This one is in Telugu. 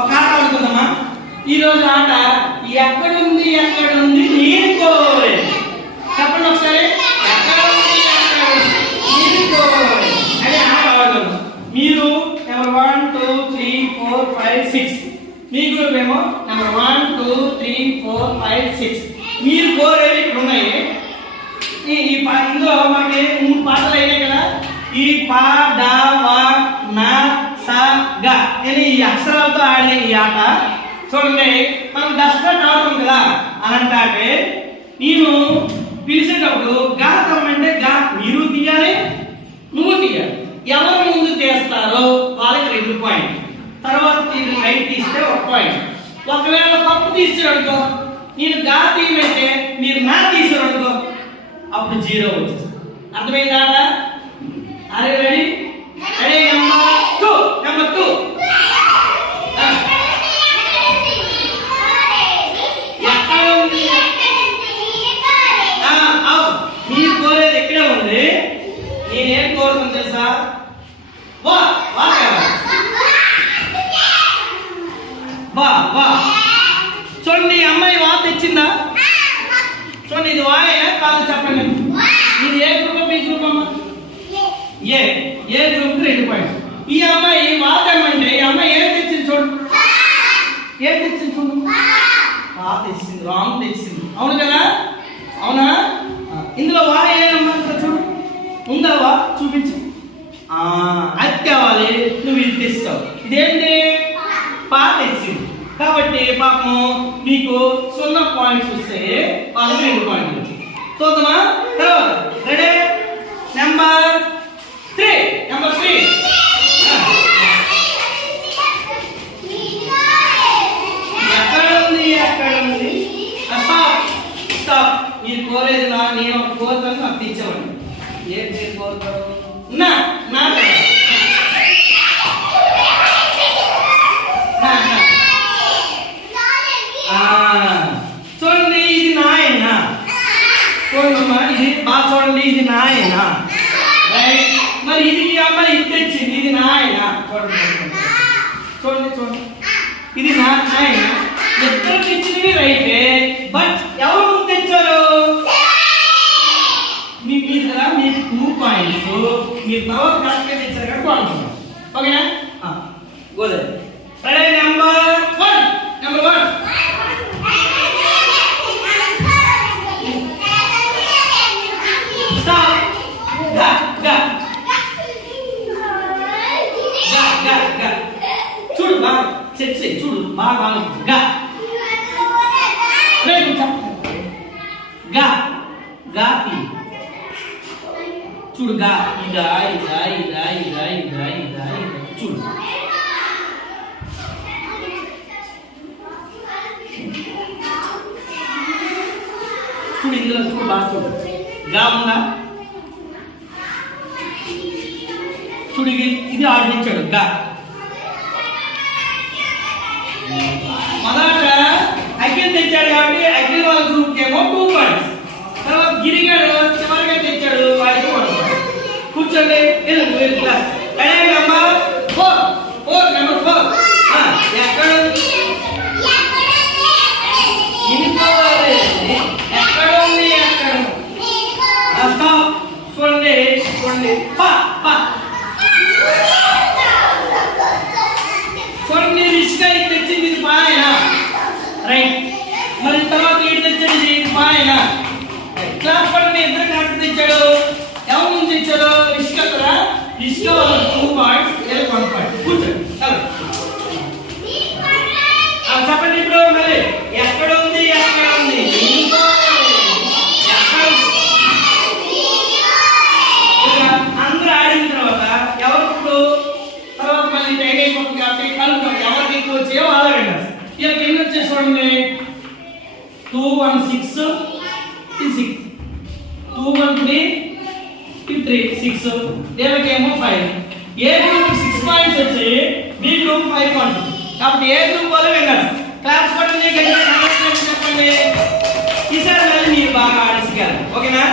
ఒక ఆట ఆడుకుందామా ఈ రోజు ఆట ఎక్కడుంది ఎక్కడుంది నేను కోరే. చెప్పండి ఒకసారి. ఎక్కడుంది ఎక్కడుంది నేను కోరే. అదే ఆట ఆడుకుందాం మీరు number one two three four five six. మీ గ్రూప్ ఏమో number one two three four five six. మీరు కోరేవి ఇక్కడ ఉన్నాయి. ఈ ఈ ఇందులో మనకి మూడు పాటలు అయినాయి కదా. ఈ పా డా వా ఈ అక్షరాలతో ఆడే ఈ ఆట చూడండి మనం డస్టర్ ఆడతాం కదా అని అంటే నేను పిలిచేటప్పుడు గా తమ్మంటే గా మీరు తీయాలి నువ్వు తీయాలి. ఎవరు ముందు తీస్తారో వాళ్ళకి రెండు పాయింట్ తర్వాత తీసి రైట్ తీస్తే ఒక పాయింట్ ఒకవేళ తప్పు తీసాడనుకో నేను గా తీయమంటే మీరు నా తీసారనుకో అప్పుడు జీరో వచ్చేస్తుంది. అర్థమైందా? అరే రెడీ తెలుసా? వా వా వా వా. చూడండి ఈ అమ్మాయి వా తెచ్చిందా? చూడండి ఇది వాయే కాదు చెప్పండి. ఇది ఏ గ్రూప్ బి గ్రూప్ అమ్మా? ఏ. ఏ గ్రూప్ రెండు పాయింట్ ఈ అమ్మాయి వాదమ్మంటే ఈ అమ్మాయి ఏం తెచ్చింది చూడు? ఏం తెచ్చింది చూడు? ఆ తెచ్చింది రాంగ్ తెచ్చింది. అవును కదా? అవునా? ఇందులో వా ఏనమ్మా ఉందవా చూపించు. అది కావాలి నువ్వు ఇది తెస్తావు. ఇదేంటి? పా ఇచ్చింది కాబట్టి పాపం మీకు సున్నా పాయింట్స్ వస్తే వాళ్ళకి రెండు పాయింట్లు. చూద్దామా? ఏం మీరు నా నా. చూడండి ఇది నాయన. చూడండి ఇది బాగా చూడండి ఇది నాయన. మరి ఇది ఈ అమ్మాయి ఇది తెచ్చింది ఇది నాయన. చూడండి చూడండి. చూడండి ఇది నా నాయన. ఇద్దరు తెచ్చినవి రైతే బట్ ఎవరు ముందు తెచ్చారు మీ మీరు కదా మీకు టూ పాయింట్స్ మీరు తర్వాత కరెక్ట్గా తెచ్చారు కనుక బాగుంటుంది ఓకేనా? Godavari ready number one number one స్టాప్గా గా గా గా గా చూడు బాగా సెట్ చేయి చూడు బాగా బాగా గా గా గా చూడుగా. చూడు గా ఇదా ఇదా ఇదా ఇదా ఇదా ఇదా ఇదా. చూడు. చూడు ఇందులో చూడు బాగా చూడు. గా ఉందా? చూడు ఇది ఇది ఆడించాడు గా. మొదట అఖిల్ తెచ్చాడు కాబట్టి అఖిల్ వాళ్ళ గ్రూప్ ఏమో టూ పాయింట్స్. తర్వాత గిరిగాడు చివరిగా తెచ్చాడు వాడికి. కూర్చోండి వెళ్ళు, వెళ్ళు class ready number four four number four ఎక్కడ ఉంది? ఇనుకోవాలి. ఎక్కడ ఉంది ఎక్కడ ఉంది? ఆ, stop. చూడండి చూడండి పా పా చూడండి రిస్క్ అయితే తెచ్చింది ఇది పాయన రైట్ మరి తర్వాత ఏడు తెచ్చింది ఇది పాయన అయిపోతుంది ఎవరికి ఎక్కువ వచ్చాయో వాళ్ళ విన్నారు వీళ్ళకి ఎన్ని వచ్చేసి two one six six two one three three six వీళ్ళకేమో five A group six points వచ్చి బి గ్రూప్ ఫైవ్ పాయింట్స్ కాబట్టి ఏ గ్రూప్ వాళ్ళు విన్నారు క్లాస్ పట్టండి చెప్పండి. ఈసారి మళ్ళీ మీరు బాగా ఆడిసిగారు ఓకేనా?